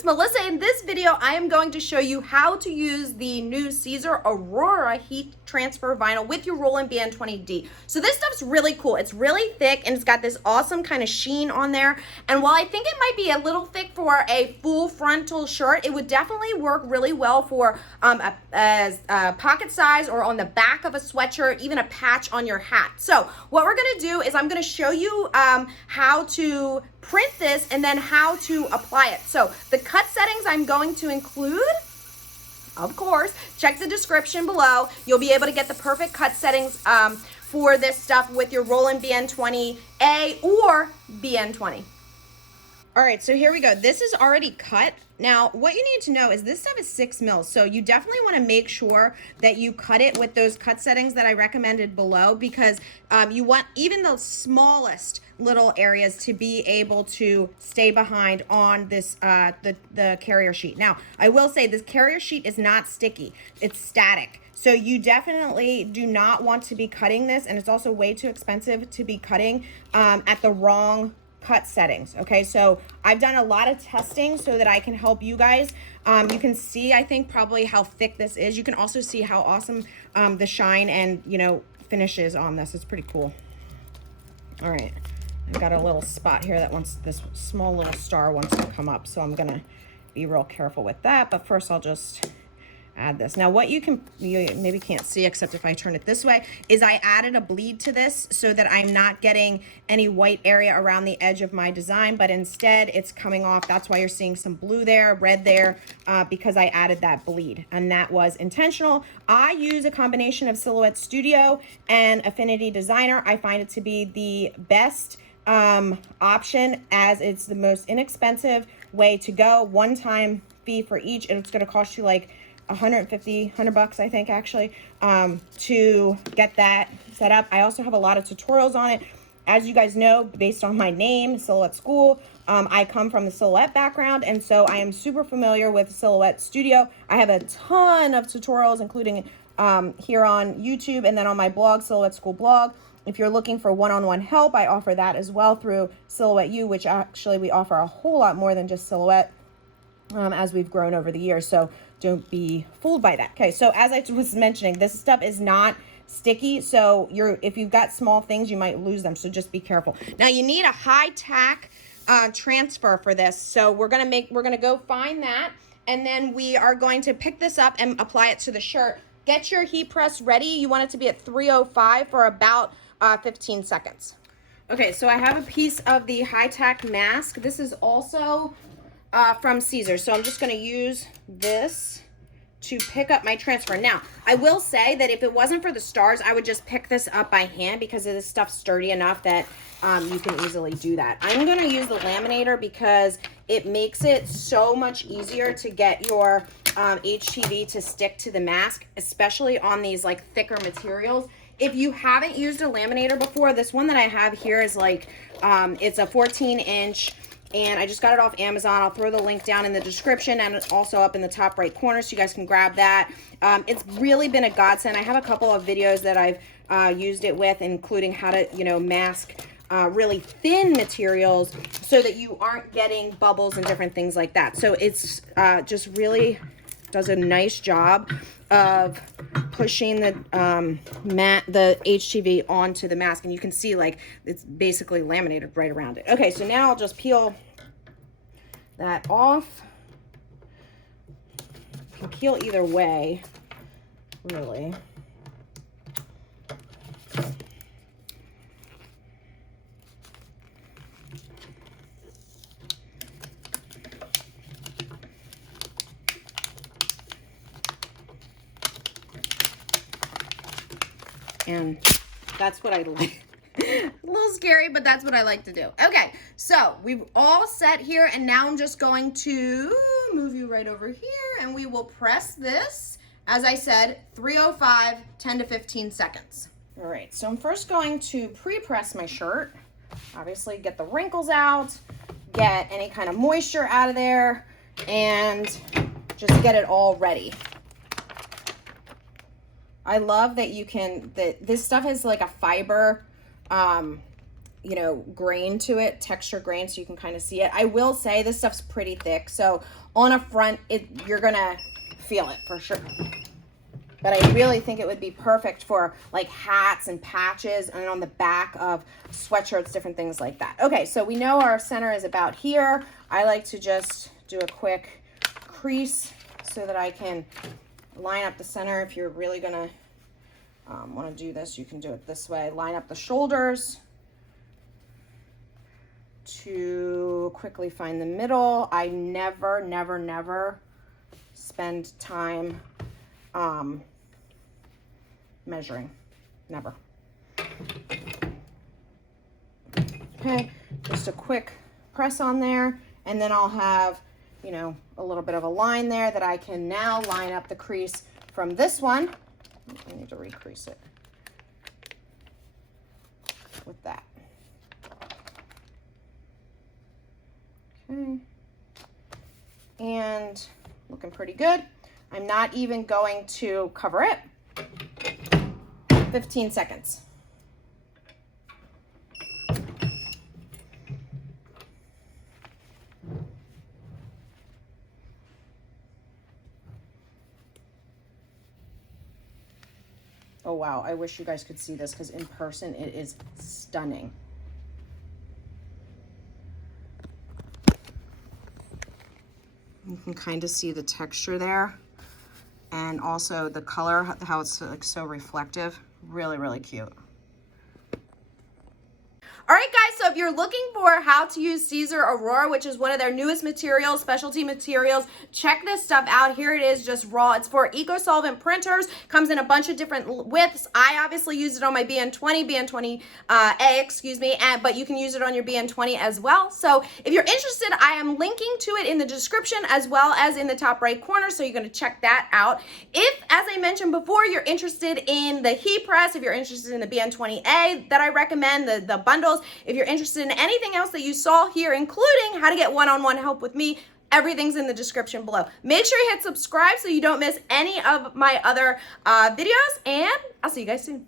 it's Melissa. In this video, I am going to show you how to use the new Siser Aurora heat transfer vinyl with your roll-in BN20D. So this stuff's really cool. It's really thick and it's got this awesome kind of sheen on there. And while I think it might be a little thick for a full frontal shirt, it would definitely work really well for a pocket size or on the back of a sweatshirt, even a patch on your hat. So what we're gonna do is I'm gonna show you how to print this and then how to apply it. So the cut settings I'm going to include, of course, check the description below. You'll be able to get the perfect cut settings for this stuff with your roll-in BN20A or BN20. All right, so here we go. This is already cut. Now, what you need to know is this stuff is 6 mils, so you definitely want to make sure that you cut it with those cut settings that I recommended below, because you want even the smallest little areas to be able to stay behind on this the carrier sheet. Now, I will say this carrier sheet is not sticky. It's static. So you definitely do not want to be cutting this, and it's also way too expensive to be cutting at the wrong cut settings. Okay, so I've done a lot of testing so that I can help you guys. You can see, I think, probably how thick this is. You can also see how awesome the shine and, you know, finish is on this. It's pretty cool. All right, I've got a little spot here that wants, this small little star wants to come up, so I'm gonna be real careful with that. But first I'll just add this. Now what you maybe can't see, except if I turn it this way, is I added a bleed to this so that I'm not getting any white area around the edge of my design, but instead it's coming off. That's why you're seeing some blue there, red there, because I added that bleed, and that was intentional. I use a combination of Silhouette Studio and Affinity Designer. I find it to be the best option, as it's the most inexpensive way to go. One-time fee for each, and it's going to cost you like $100 bucks, I think, actually, to get that set up. I also have a lot of tutorials on it. As you guys know, based on my name, Silhouette School, I come from the Silhouette background, and so I am super familiar with Silhouette Studio. I have a ton of tutorials, including here on YouTube and then on my blog, Silhouette School blog. If you're looking for one-on-one help, I offer that as well through Silhouette U, which actually we offer a whole lot more than just Silhouette as we've grown over the years. So don't be fooled by that. Okay, so as I was mentioning, this stuff is not sticky, so if you've got small things, you might lose them, so just be careful. Now you need a high tack transfer for this, so we're gonna go find that, and then we are going to pick this up and apply it to the shirt. Get your heat press ready. You want it to be at 305 for about 15 seconds. Okay, so I have a piece of the high tack mask. This is also from Siser, so I'm just going to use this to pick up my transfer. Now, I will say that if it wasn't for the stars, I would just pick this up by hand, because this stuff's sturdy enough that you can easily do that. I'm going to use the laminator because it makes it so much easier to get your HTV to stick to the mask, especially on these like thicker materials. If you haven't used a laminator before, this one that I have here is like, it's a 14-inch, and I just got it off Amazon. I'll throw the link down in the description, and it's also up in the top right corner, so you guys can grab that. It's really been a godsend. I have a couple of videos that I've used it with, including how to, you know, mask really thin materials so that you aren't getting bubbles and different things like that. So it's just really does a nice job of pushing the HTV onto the mask, and you can see like it's basically laminated right around it. Okay, so now I'll just peel that off. You can peel either way, really. And that's what I like. A little scary, but that's what I like to do. Okay, so we've all set here, and now I'm just going to move you right over here, and we will press this, as I said, 305, 10 to 15 seconds. All right, so I'm first going to pre-press my shirt. Obviously, get the wrinkles out, get any kind of moisture out of there, and just get it all ready. I love that you can, this stuff is like a fiber you know, grain to it, texture grain, so you can kind of see it. I will say this stuff's pretty thick, so on a front, you're gonna feel it for sure. But I really think it would be perfect for like hats and patches, and on the back of sweatshirts, different things like that. Okay, so we know our center is about here. I like to just do a quick crease so that I can line up the center. If you're really gonna want to do this, you can do it this way. Line up the shoulders to quickly find the middle. I never spend time measuring. Never. Okay, just a quick press on there, and then I'll have, you know, a little bit of a line there that I can now line up the crease from this one. I need to recrease it with that. Okay. And looking pretty good. I'm not even going to cover it. 15 seconds. Oh wow, I wish you guys could see this because in person it is stunning. You can kind of see the texture there, and also the color, how it's like so reflective. Really cute. All right, guys, so if you're looking for how to use Siser Aurora, which is one of their newest materials, specialty materials, check this stuff out. Here it is, just raw. It's for eco-solvent printers. Comes in a bunch of different widths. I obviously use it on my BN20, BN20A, excuse me, but you can use it on your BN20 as well. So if you're interested, I am linking to it in the description as well as in the top right corner, so you're going to check that out. If, as I mentioned before, you're interested in the heat press, if you're interested in the BN20A that I recommend, the bundles, if you're interested in anything else that you saw here, including how to get one-on-one help with me, everything's in the description below. Make sure you hit subscribe so you don't miss any of my other videos, and I'll see you guys soon.